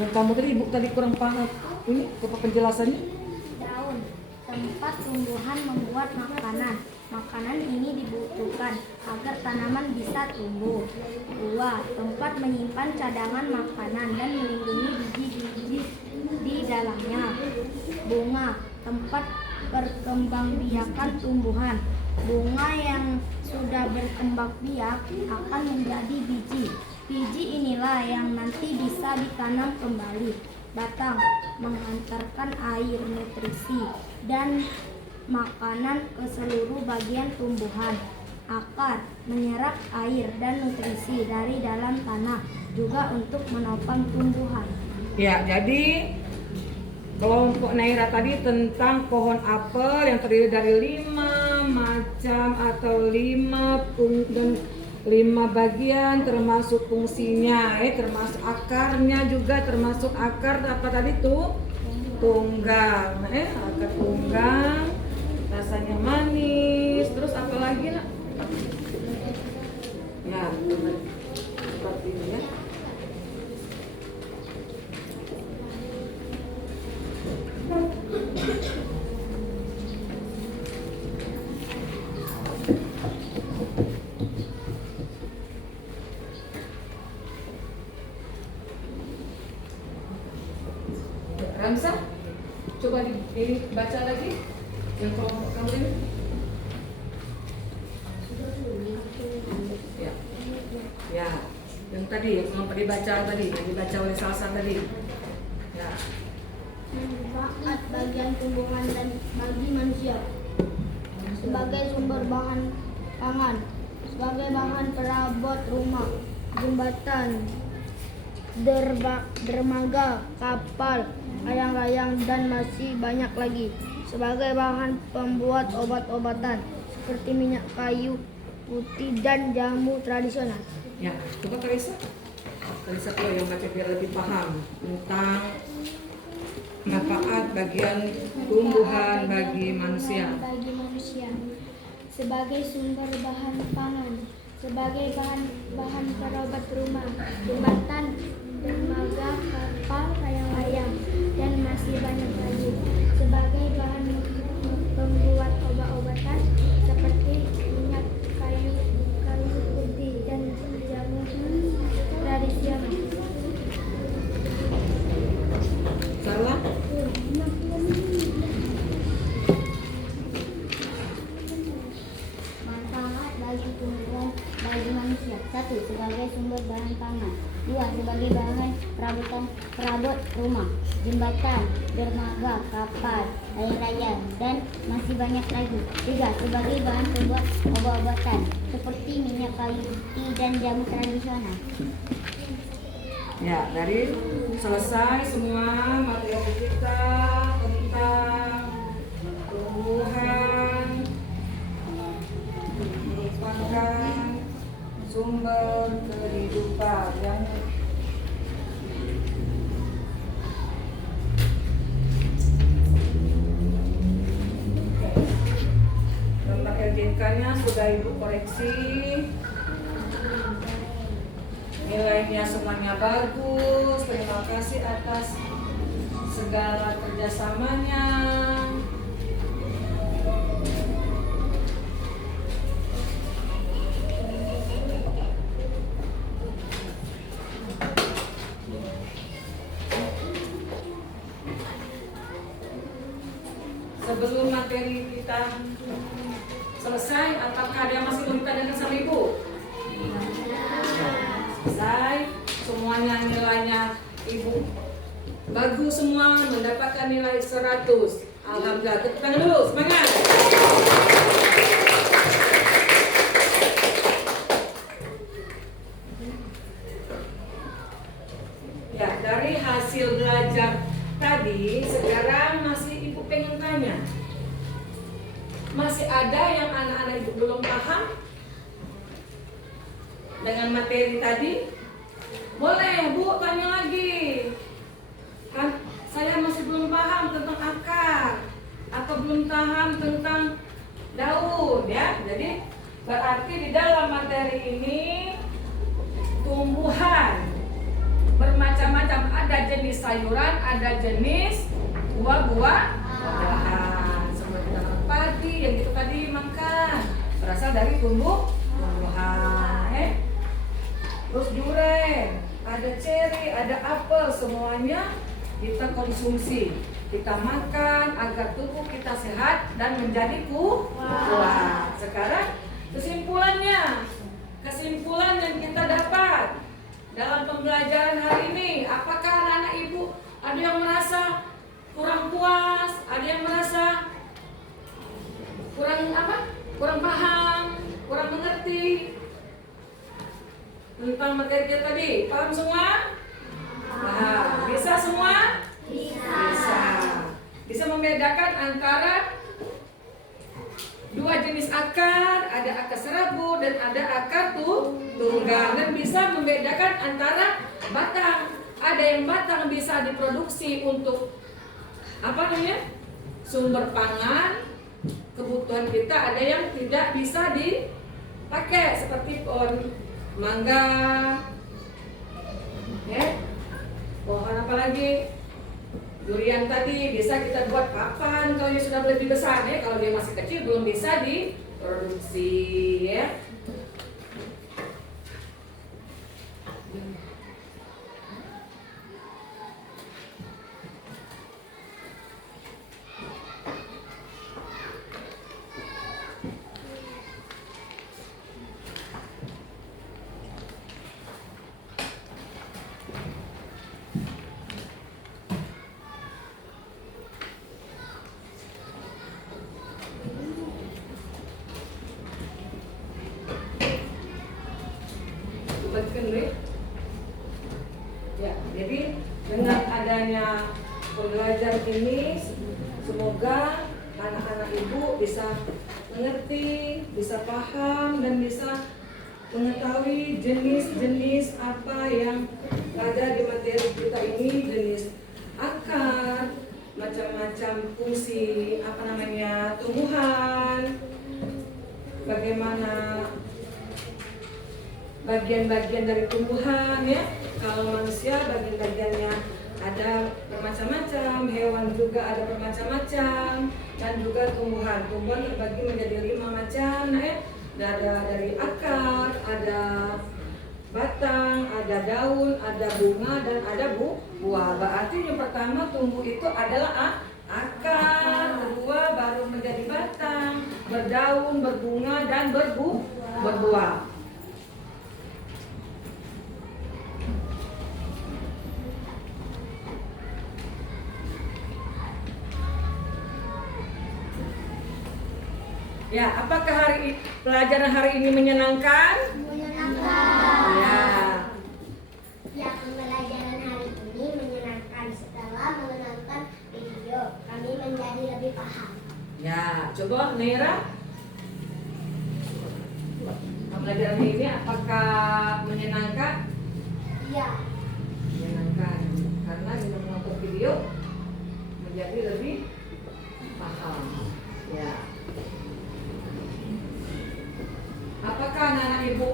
Dan kamu tadi ibu tadi kurang paham ini apa penjelasannya? Daun, tempat tumbuhan membuat makanan. Makanan ini dibutuhkan agar tanaman bisa tumbuh. 2. Tempat menyimpan cadangan makanan dan melindungi biji-biji di dalamnya. Bunga, tempat perkembangbiakan tumbuhan. Bunga yang sudah berkembang biak akan menjadi biji. Biji inilah yang nanti bisa ditanam kembali. Batang, menghantarkan air, nutrisi, dan makanan ke seluruh bagian tumbuhan. Akar, menyerap air dan nutrisi dari dalam tanah, juga untuk menopang tumbuhan. Ya, jadi kelompok Naira tadi tentang pohon apel yang terdiri dari 5 macam atau 5 bagian termasuk fungsinya, termasuk akarnya juga, termasuk akar apa tadi tuh tunggang, akar tunggang, rasanya manis, terus apa lagi nak? Ya, seperti ini ya. Ramsa, coba dibaca lagi yang kelompok kamu ini. Ya, ya, yang tadi yang kelompok dibaca tadi, yang dibaca oleh Salsa tadi. Ya. Manfaat bagian tumbuhan dan bagi manusia sebagai sumber bahan pangan, sebagai bahan perabot rumah, jembatan, dermaga, kapal, layang-layang, dan masih banyak lagi. Sebagai bahan pembuat obat-obatan seperti minyak kayu putih dan jamu tradisional. Ya, coba Karisa tuh yang baca biar lebih paham tentang manfaat bagian tumbuhan bagi manusia. Sebagai sumber bahan pangan, sebagai bahan perobat rumah, jembatan, dermaga, kapal, layang-layang, dan masih banyak lagi. Sebagai bahan pembuat obat-obatan seperti minyak kayu putih dan jamu tradisional. Salah? Manfaat bagi tumbuhan bagi manusia. 1. Sebagai sumber bahan pangan. 2. Sebagai bahan perabot rumah, jembatan, dermaga, kapal, layang-layang, dan masih banyak lagi. 3. Sebagai bahan pembuat obat-obatan seperti minyak kayu putih dan jamu tradisional. Ya, dari selesai semua materi kita tentang tumbuhan merupakan sumber kehidupan yang tentang LJK-nya sudah Ibu koreksi. Nilainya semuanya bagus. Terima kasih atas segala kerjasamanya. kita selesai? Apakah ada yang masih mau ditanyakan sama Ibu? Selesai. Semuanya nilainya Ibu bagus semua, mendapatkan nilai 100. Alhamdulillah. Tepuk tangan dulu, semangat. Ya, dari hasil belajar tadi, sekarang masih Ibu pengen tanya. Masih ada yang anak-anak Ibu belum paham dengan materi tadi? Boleh Bu, tanya lagi. Kan saya masih belum paham tentang akar atau belum paham tentang daun ya. Jadi berarti di dalam materi ini tumbuhan bermacam-macam, ada jenis sayuran, ada jenis buah-buahan. Seperti tanaman padi yang itu tadi makan berasal dari tumbuhan. Terus durian, ada ceri, ada apel, semuanya kita konsumsi, kita makan agar tubuh kita sehat dan menjadi kuat. Sekarang kesimpulan yang kita dapat dalam pembelajaran hari ini, apakah anak-anak Ibu ada yang merasa kurang puas, ada yang merasa kurang paham, kurang mengerti tentang materi kita tadi? Paham semua? Nah, bisa semua? Bisa. Bisa membedakan antara dua jenis akar, ada akar serabut dan ada akar tunggang, dan bisa membedakan antara batang. Ada yang batang bisa diproduksi untuk sumber pangan kebutuhan kita, ada yang tidak bisa dipakai seperti pohon mangga, pohon apa lagi? Durian tadi bisa kita buat papan kalau dia sudah lebih besar ya. Kalau dia masih kecil belum bisa diproduksi ya. Ya, jadi dengan adanya pembelajaran ini, semoga anak-anak Ibu bisa mengerti, bisa paham, dan bisa mengetahui jenis-jenis apa yang ada di materi kita ini, jenis akar, macam-macam fungsi tumbuhan, bagaimana bagian-bagian dari tumbuhan ya. Kalau manusia bagian-bagiannya ada bermacam-macam, hewan juga ada bermacam-macam, dan juga tumbuhan terbagi menjadi 5 macam ya. Dari akar, ada batang, ada daun, ada bunga, dan ada buah. Berarti yang pertama tumbuh itu adalah akar, kedua baru menjadi batang, berdaun, berbunga, dan berbuah. Ya, apakah pelajaran hari ini menyenangkan? Menyenangkan. Ya. Ya, pembelajaran hari ini menyenangkan. Setelah menonton video, kami menjadi lebih paham. Ya, coba Neira. Pembelajaran ini apakah menyenangkan? Iya. Menyenangkan. Karena dengan menonton video menjadi lebih paham. Ya. Apakah anak-anak Ibu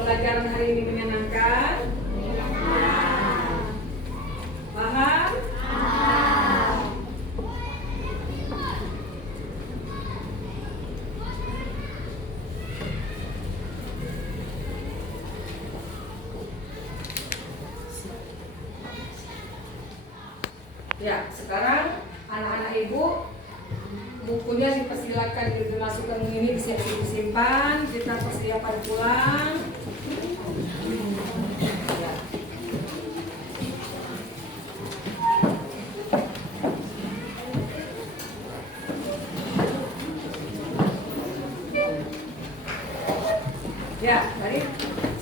pelajaran hari ini menyenangkan? Paham? Ya, sekarang anak-anak Ibu bukunya dipersilakan dimasukkan ini disimpan, kita persiapan pulang. Ya. Ya, baik.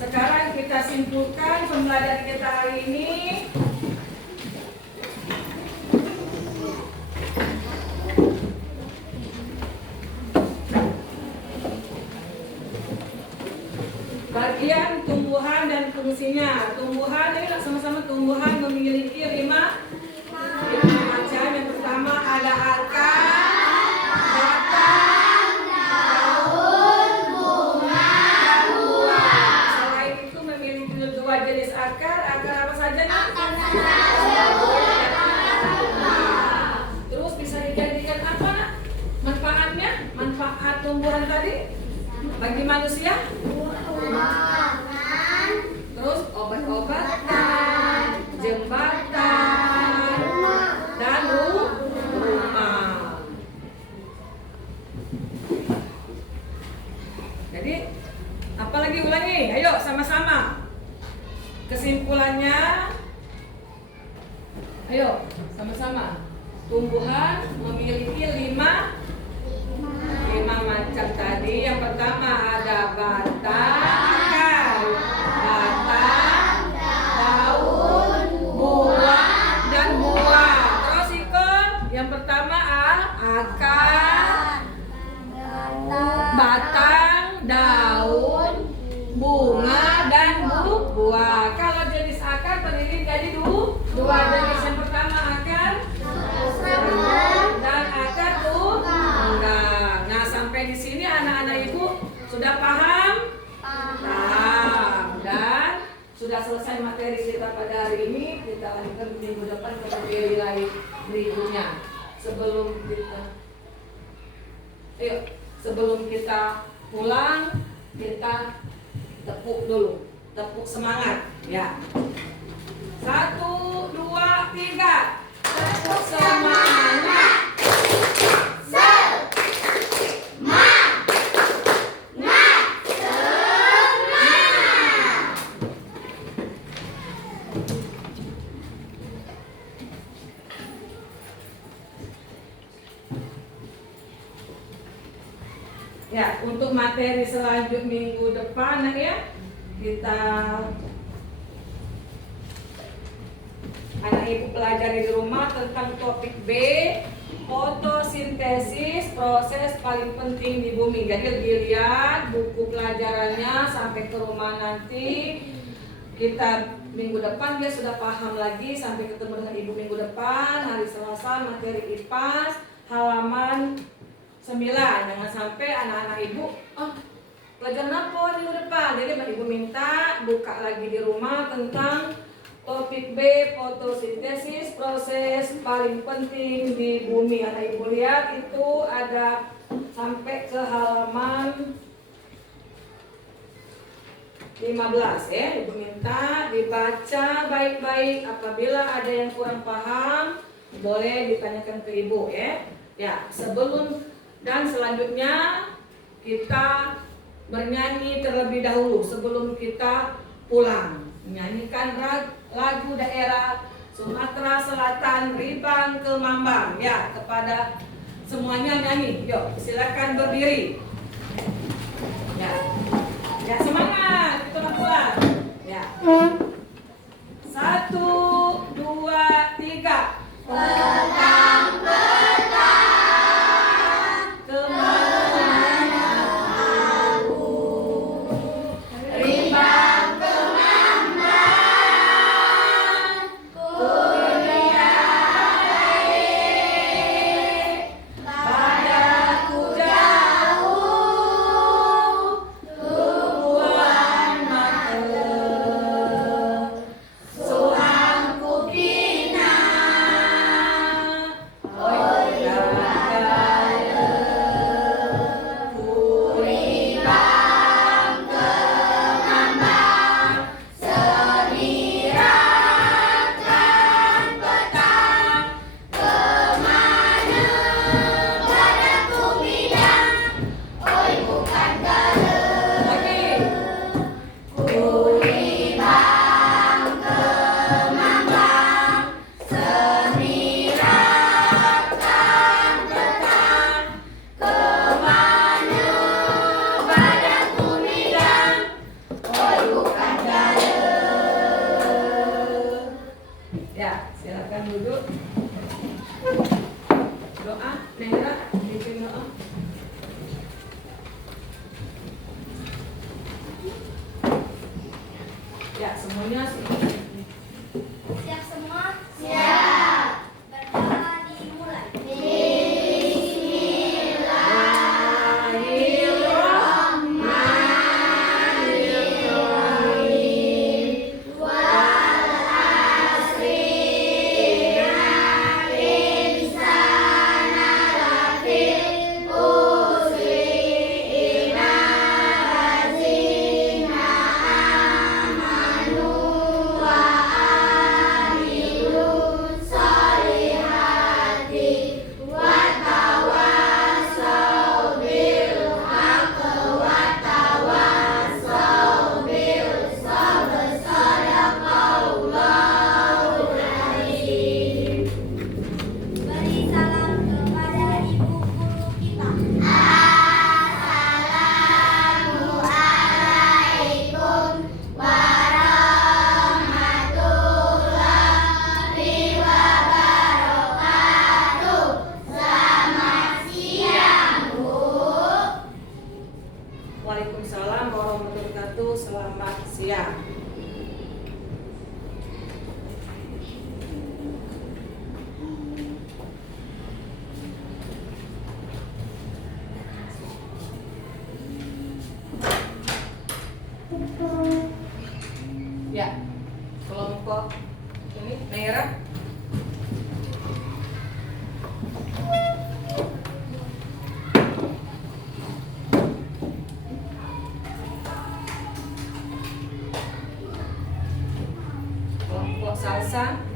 Sekarang kita simpulkan pembelajaran kita hari ini. Bagian tumbuhan dan fungsinya. Tumbuhan ini sama-sama tumbuhan memiliki lima macam. Yang pertama ada akar, batang, daun, bunga, dan buah. Selain itu memiliki dua jenis akar. Akar apa saja nih? Terus bisa dijadikan apa nak? Manfaatnya? Manfaat tumbuhan tadi bagi manusia? Terus obat-obatan, jembatan, dan rumah. Jadi, apalagi ulangi? Ayo sama-sama. Kesimpulannya, ayo sama-sama. Tumbuhan memiliki lima macam tadi. Yang pertama ada batang, daun, buah, dan buah. Terus ikut. Yang pertama akar, batang, daun, bunga, dan buah. Kalau jenis akar terdiri dari dua jenis. Yang pertama akar dan akar tunggang. Nah, sampai di sini anak-anak ibu sudah paham? Paham. Dan sudah selesai materi kita pada hari ini. Kita lanjutkan minggu depan ke materi lain berikutnya. Sebelum kita pulang, kita tepuk dulu. Tepuk semangat, ya. 1, 2, 3. Tepuk semangat. Ya, untuk materi selanjutnya minggu depan ya, kita anak ibu pelajari di rumah tentang topik B, fotosintesis, proses paling penting di bumi. Jadi dilihat buku pelajarannya sampai ke rumah nanti. Kita minggu depan dia sudah paham lagi, sampai ketemu dengan ibu minggu depan hari Selasa materi IPAS halaman 9. Jangan sampai anak-anak ibu pelajaran apa minggu depan. Jadi ibu minta buka lagi di rumah tentang topik B, fotosintesis, proses paling penting di bumi. Anak ibu lihat itu ada sampai ke halaman 15 ya. Ibu minta dibaca baik-baik. Apabila ada yang kurang paham boleh ditanyakan ke ibu ya. Ya, sebelum dan selanjutnya kita bernyanyi terlebih dahulu sebelum kita pulang. Menyanyikan lagu daerah Sumatera Selatan Ribang ke Mambang. Ya, kepada semuanya nyanyi. Yuk, silakan berdiri. Ya. Ya, semangat. Kita pulang. Ya. 1, 2, 3. Semuanya Siap semua? Siap. Berdoa dimulai. Beri salam kepada ibu guru kita. Assalamualaikum warahmatullahi wabarakatuh. Selamat siang, Bu. Waalaikumsalam warahmatullahi wabarakatuh. Selamat siang. Ya, kelompok ini merah. Kelompok salsa.